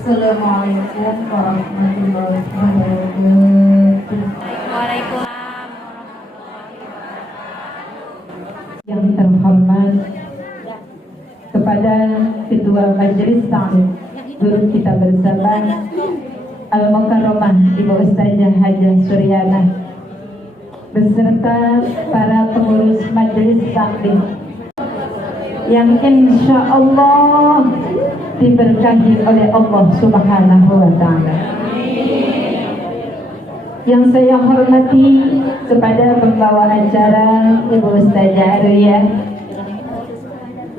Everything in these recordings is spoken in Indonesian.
Assalamualaikum warahmatullahi wabarakatuh. Waalaikumsalam. Yang terhormat kepada Ketua Majelis Ta'lim guru kita bersama Al-Mukarramah Ibu Ustazah Hajah Suryana beserta para pengurus Majelis Ta'lim yang insya Allah diberkahi oleh Allah Subhanahu wa Ta'ala. Yang saya hormati kepada pembawa acara Ibu Ustazah Arya,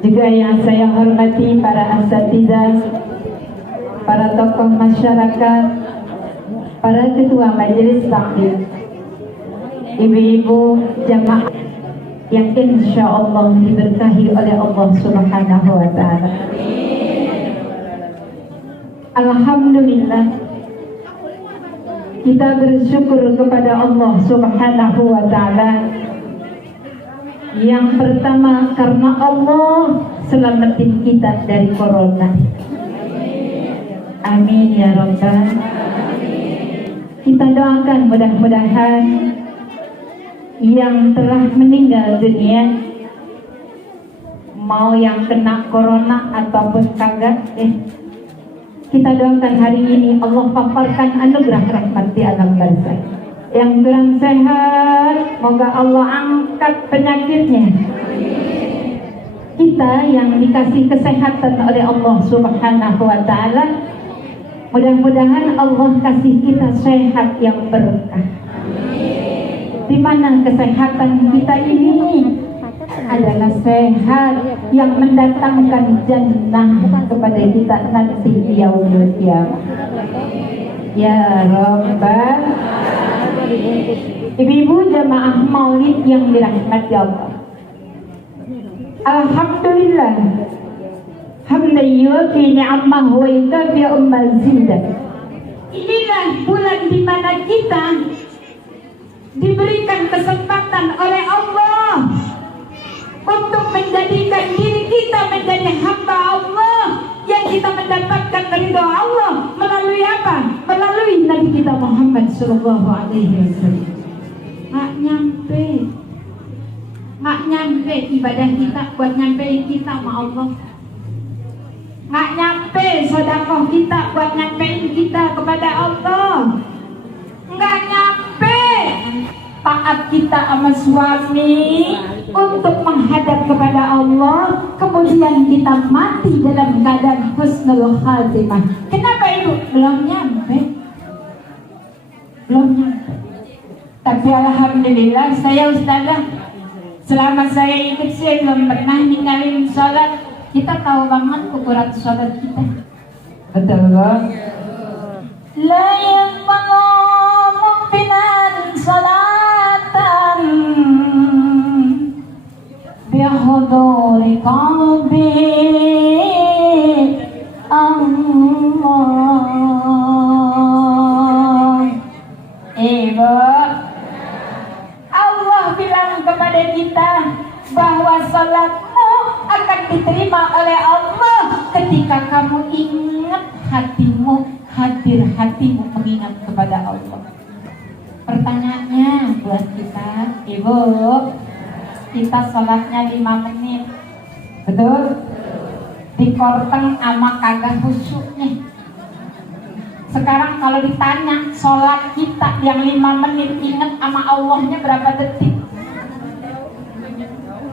juga yang saya hormati para asatidzah, para tokoh masyarakat, para ketua majelis taklim, ibu-ibu jamaah yang insya Allah diberkahi oleh Allah Subhanahu wa Ta'ala. Alhamdulillah, kita bersyukur kepada Allah Subhanahu wa Ta'ala. Yang pertama, karena Allah selamatin kita dari corona. Amin ya Rabbal. Kita doakan mudah-mudahan yang telah meninggal dunia, mau yang kena corona ataupun kagak, kita doakan hari ini Allah paparkan anugerah rahmat di alam barzakh. Yang kurang sehat, moga Allah angkat penyakitnya. Kita yang dikasih kesehatan oleh Allah Subhanahu wa Ta'ala, mudah-mudahan Allah kasih kita sehat yang berkah. Di mana kesehatan kita ini adalah sehat yang mendatangkan jannah kepada kita nanti di yaumil qiyamah. Ya Rabbal. Ibu-ibu jamaah maulid yang dirahmati Allah, alhamdulillah hamdan yuwafi ni'amahu wa yukafi mazidah. Inilah bulan di mana kita diberikan kesempatan oleh Allah untuk menjadikan diri kita menjadi hamba Allah, yang kita mendapatkan ridho Allah melalui apa? Melalui Nabi kita Muhammad sallallahu alaihi wasallam. Nggak nyampe ibadah kita buat nyampein kita sama Allah. Nggak nyampe sedekah kita buat nyampein kita kepada Allah. Nggak nyampe taat kita sama suami untuk menghadap kepada Allah, kemudian kita mati dalam keadaan husnul khatimah. Kenapa Ibu? Belum nyampe. Tapi alhamdulillah saya Ustazah, selama saya ikut saya belum pernah ninggalin sholat. Kita tahu banget ukuran sholat kita. Betul loh. La yaqbalu mu'minan salatan bihuduri qalbi Allah. Ibu, Allah bilang kepada kita bahwa salatmu akan diterima oleh Allah ketika kamu ingat hatimu, hadir hatimu mengingat kepada Allah. Pertanyaannya buat kita, Ibu, kita sholatnya 5 menit, betul? Dikorteng sama kagak khusyuknya. Sekarang kalau ditanya sholat kita yang 5 menit ingat sama Allahnya berapa detik?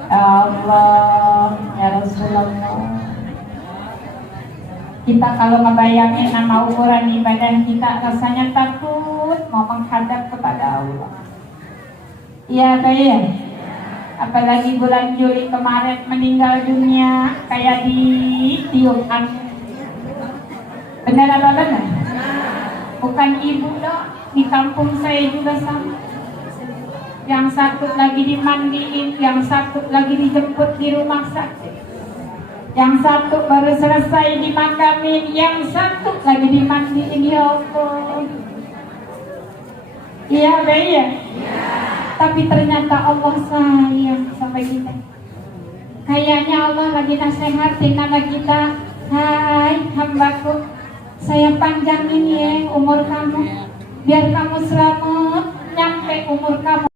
Allah, ya Rasulullah. Kita kalau ngebayangin nama ukuran ibadah kita rasanya takut mau menghadap kepada Allah. Iya kayak, apalagi bulan Juli kemarin meninggal dunia kayak di tiupan. Benar apa benar? Bukan ibu dong, di kampung saya juga sama. Yang satu lagi dimandiin, yang satu lagi dijemput di rumah sakit, yang satu baru selesai dimakamin, yang satu lagi dimandiin. Ya Allah. Iya, ya. Tapi ternyata Allah sayang sama kita. Kayaknya Allah lagi nasehatin anak kita, hai hambaku, saya panjangin ya umur kamu, biar kamu selamat nyampe umur kamu,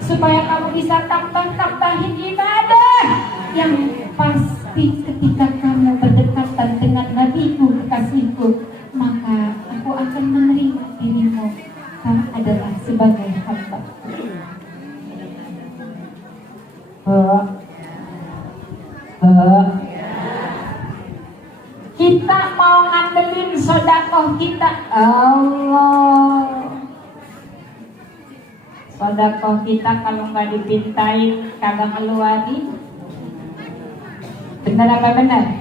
supaya kamu bisa tambahin ibadah yang pasti. Ketika kamu berdekatan dengan Nabiku kekasihku, maka aku akan menerima dirimu, kamu adalah sebagai hamba. Kita mau ngandelin sodakoh kita, Allah. Sodakoh kita kalau nggak dipintain kagak ngeluarin. Bener apa bener?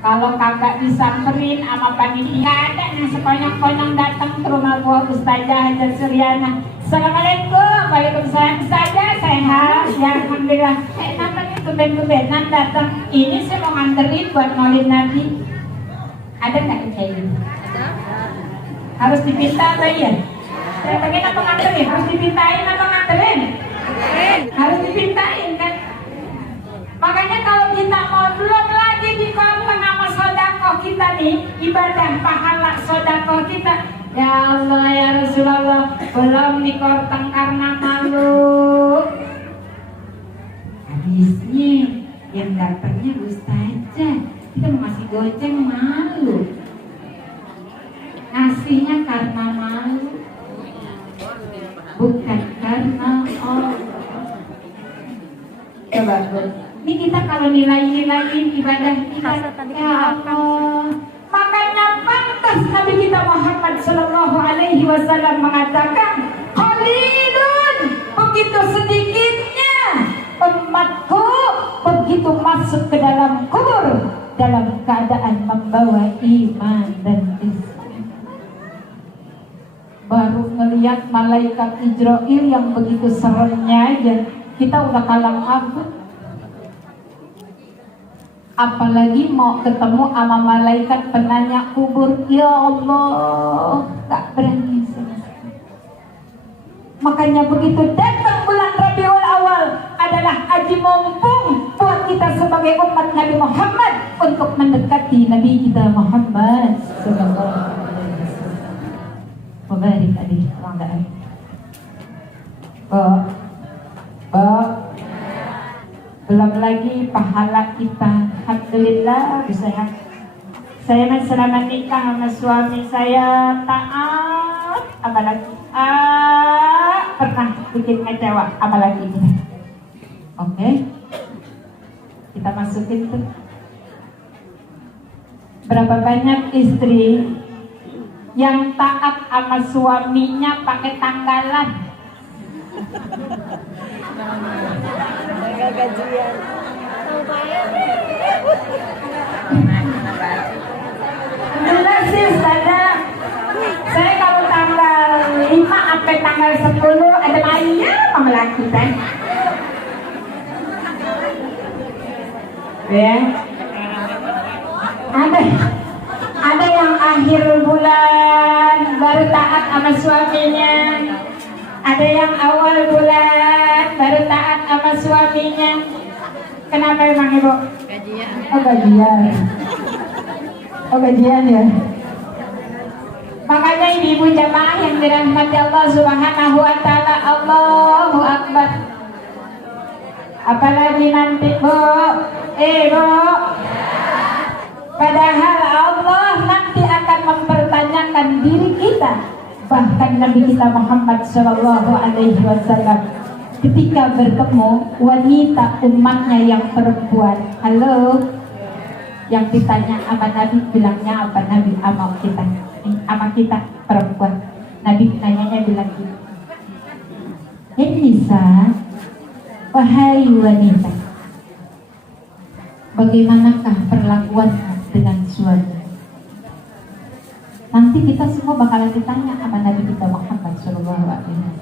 Kalau kagak disamperin sama panitia, ada yang sekonyong-konyong datang ke rumah gua, Ustazah Haja Suryana. Assalamualaikum, waalaikumsalam. Ustazah sehat? Ya alhamdulillah. Namanya tumben-tumbenan datang. Ini saya mau nganterin buat maulid Nabi. Ada nggak kayak gitu? Harus dipinta apa ya? Saya pengen apa nganterin? Harus dipintain apa nganterin? Harus dipintain kan? Makanya kalau kita mau belum lagi dikompeng sama sodakoh kita nih, ibadah pahala sodakoh kita, ya Allah ya Rasulullah, belum dikorteng karena malu. Habisnya yang datangnya Ustazah, kita mau ngasih goceng malu, ngasihnya karena malu, bukan karena Allah. Coba ini kita kalau nilai-nilaiin ibadah kita, ya Allah. Makanya pantas Nabi kita Muhammad Sallallahu Alaihi Wasallam mengatakan, qalilun, begitu sedikitnya umatku begitu masuk ke dalam kubur dalam keadaan membawa iman dan Islam. Baru ngelihat malaikat Israil yang begitu seremnya aja kita udah kalah kabut. Apalagi mau ketemu sama malaikat penanya kubur, ya Allah, tak berani sama sekali. Makanya begitu datang bulan Rabiul Awal adalah aji mumpung buat kita sebagai umat Nabi Muhammad untuk mendekati Nabi kita Muhammad sallallahu alaihi wasallam. Mubarak alaihi wa ala. Belum lagi pahala kita. Alhamdulillah bisa. Saya selama nikah sama suami saya taat, apalagi pernah bikin ngecewa, apalagi kita. Oke, kita masukin tuh. Berapa banyak istri yang taat sama suaminya pakai tanggalan? Gajian. Jelas sih Ustazah. Saya kalau tanggal 5 sampai tanggal 10 ada bayar sama laki kan. Ya. Ada yang akhir bulan baru taat sama suaminya. Ada yang awal bulan baru taat sama suaminya. Kenapa emang Ibu? Gajian. Oh gajian. Oh gajian ya. Makanya ibu jamaah yang dirahmati Allah Subhanahu wa taala, Allahu Akbar. Apalagi nanti Bu, Bu. Padahal Allah nanti akan mempertanyakan diri kita. Bahkan Nabi kita Muhammad Sallallahu Alaihi Wasallam ketika bertemu wanita umatnya yang perempuan, halo, yang ditanya sama Nabi bilangnya apa? Nabi sama kita perempuan, Nabi nanyanya bilang gitu, Nisa, wahai wanita, bagaimanakah perlakuanmu dengan suami? Nanti kita semua bakalan ditanya sama Nabi kita Muhammad Sallallahu Alaihi Wasallam.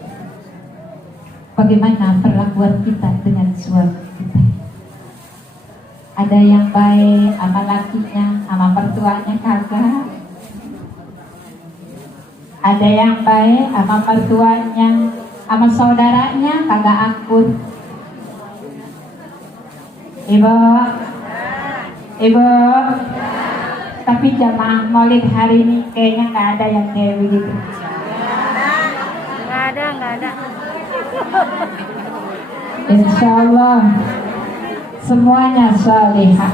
Bagaimana perlakuan kita dengan suami kita? Ada yang baik sama lakinya, sama mertuanya kagak. Ada yang baik sama mertuanya, sama saudaranya kagak akur. Ibu, Tapi jamaah maulid hari ini kayaknya nggak ada yang kayak begitu. Nggak ada. Insya Allah semuanya salihah.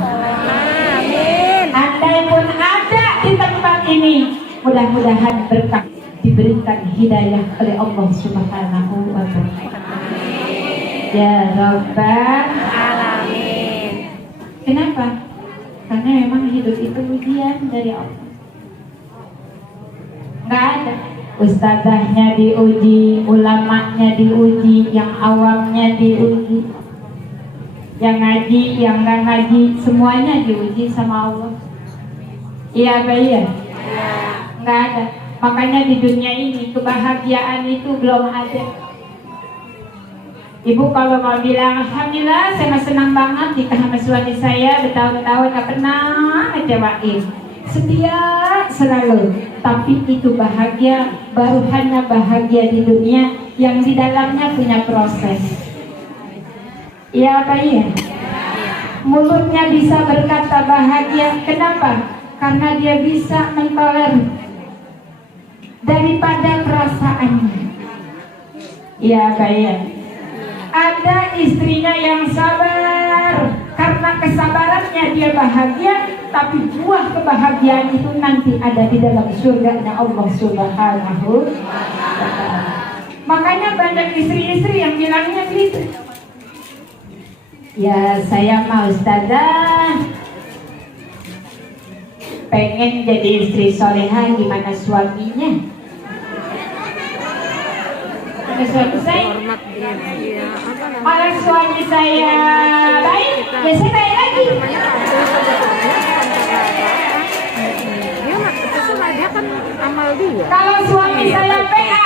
Amin. Andai pun ada di tempat ini, mudah-mudahan berkah diberikan hidayah oleh Allah Subhanahu wa Ta'ala. Ya Rabbal Alamin. Kenapa? Karena memang hidup itu ujian dari Allah. Nggak ada. Ustazahnya diuji, ulamanya diuji, yang awamnya diuji, yang ngaji, yang nggak ngaji, semuanya diuji sama Allah. Iya, Pak, iya? Nggak ada. Makanya di dunia ini kebahagiaan itu belum ada. Ibu kalau mau bilang alhamdulillah saya senang banget nikah sama suami saya bertahun-tahun gak pernah ngecewain, setia selalu, tapi itu bahagia baru hanya bahagia di dunia yang di dalamnya punya proses. Iya apa iya? Mulutnya bisa berkata bahagia, kenapa? Karena dia bisa mentoler daripada perasaannya. Iya apa iya? Ada istrinya yang sabar, karena kesabarannya dia bahagia, tapi buah kebahagiaan itu nanti ada di dalam surganya Allah Subhanahu wa Ta'ala. Makanya banyak istri-istri yang bilangnya gitu, ya saya mau ustazah pengen jadi istri solehah, gimana suaminya? Suami saya, kalau suami saya baik, ya saya baik lagi. Dia kan amal dia. Kalau suami saya PA,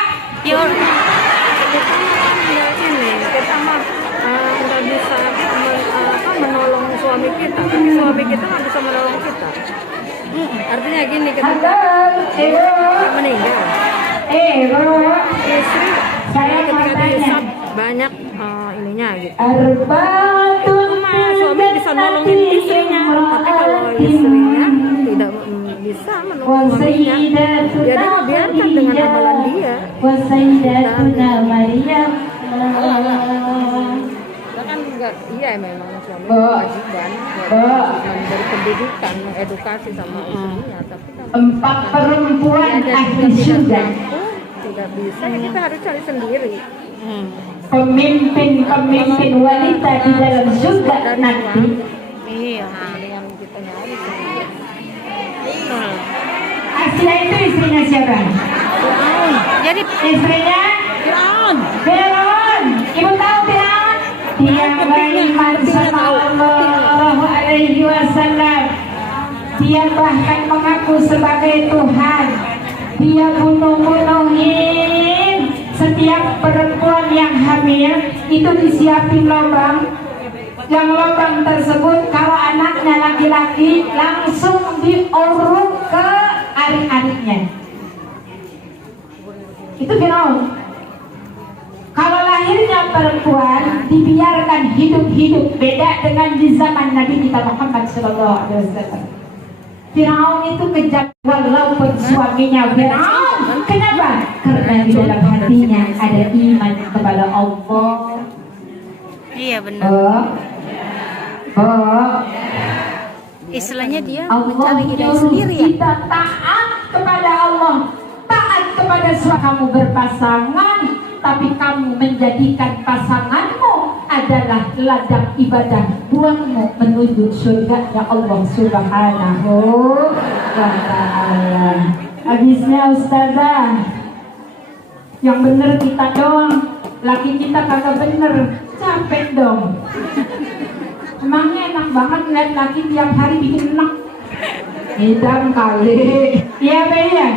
kita mah nggak bisa menolong suami kita, tapi suami kita nggak bisa menolong kita. Artinya gini, kita meninggal. Istri saya ketika tanya, dihisap banyak ininya gitu. Suami bisa nolongin istrinya, tapi kalau istrinya tidak bisa menolong suaminya, ya dia biarkan dengan amalan dia. Kan enggak, iya memang suami kewajiban memberi pendidikan, mengedukasi sama istrinya, tapi kan 4 perempuan ahli surga. Tidak bisa, ya kita harus cari sendiri. Pemimpin wanita di dalam surga nanti. Iya, dengan kita nyari sendiri. Asia itu istrinya siapa? Jadi Istrinya Firaun. Ibu tahu Firaun? Dia beriman sama Allah alaihi wasallam. Dia bahkan mengaku sebagai Tuhan. Dia bunuh-bunuhin setiap perempuan yang hamil, itu disiapin lubang. Yang lubang tersebut kalau anaknya laki-laki langsung diuruk ke adik-adiknya. Itu Firaun. Kalau lahirnya perempuan dibiarkan hidup-hidup, beda dengan di zaman Nabi kita Muhammad SAW. Firaun itu kejam walaupun suaminya Firaun. Kenapa? Karena di dalam hatinya ada iman kepada Allah. iya benar. Istilahnya dia mencari hidayah sendiri ya. Kita taat kepada Allah, taat kepada suami. Kamu berpasangan, tapi kamu menjadikan pasanganmu adalah ladang ibadah buatmu menuju surga Allah Subhanahu wa Ta'ala. Habisnya ustazah, yang bener kita doang, laki kita kagak bener, capek dong. Emangnya enak banget ngeliat laki tiap hari bikin enak. Hidang kali. Iya ya.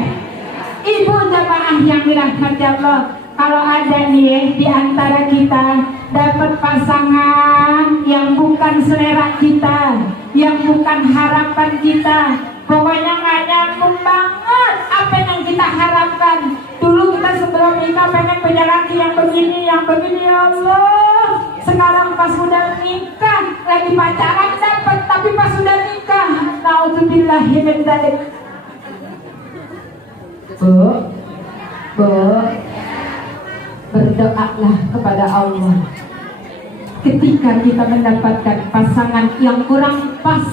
Ibu jamaah yang dirahmati Allah, kalau ada nih di antara kita dapat pasangan yang bukan selera kita, yang bukan harapan kita, pokoknya nggak nyambung banget apa yang kita harapkan. Dulu kita sebelum nikah pengen punya laki yang begini, ya Allah. Sekarang pas sudah nikah, lagi pacaran dapat, tapi pas sudah nikah, naudzubillahi min dzalik. Bu, berdoalah kepada Allah. Ketika kita mendapatkan pasangan yang kurang pas,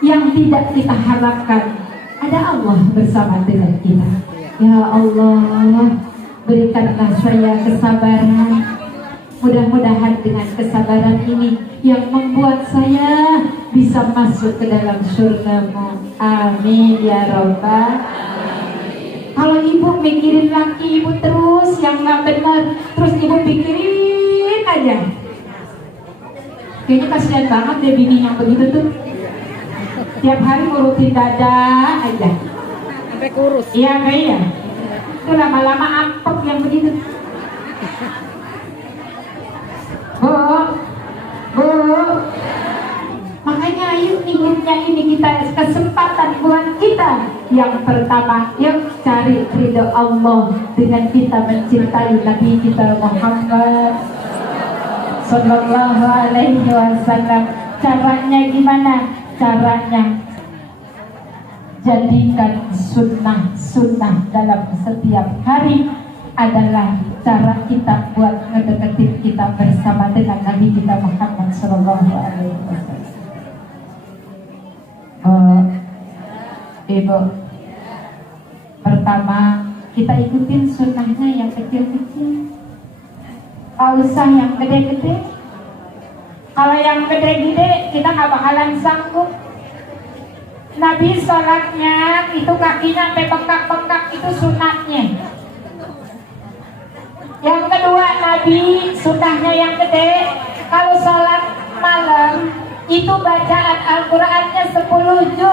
yang tidak kita harapkan, ada Allah bersama dengan kita. Ya Allah, berikanlah saya kesabaran. Mudah-mudahan dengan kesabaran ini yang membuat saya bisa masuk ke dalam surga-Mu. Amin ya Rabbal. Kalau ibu mikirin laki ibu terus yang nggak benar, terus ibu pikirin aja. Kayaknya kasihan banget deh bini yang begitu tuh. Tiap hari ngurutin dada aja. Sampai kurus. Iya kayak ya. Itu lama-lama ampek yang begitu. Bu. Makanya yuk ingatnya ini kita kesempatan buat kita. Yang pertama, yuk cari ridho Allah dengan kita mencintai Nabi kita Muhammad Sallallahu Alaihi Wasallam. Caranya gimana? Caranya jadikan sunnah dalam setiap hari adalah cara kita buat ngedeketin kita bersama dengan Nabi kita Muhammad Sallallahu Alaihi Wasallam. Ibu, pertama kita ikutin sunnahnya yang kecil-kecil, gak usah yang gede-gede. Kalau yang gede-gede kita gak bakalan sanggup. Nabi sholatnya itu kakinya sampai bengkak-bengkak, itu sunatnya. Yang kedua, Nabi sunnahnya yang gede, kalau sholat malam itu bacaan Al-Qurannya 10 juz.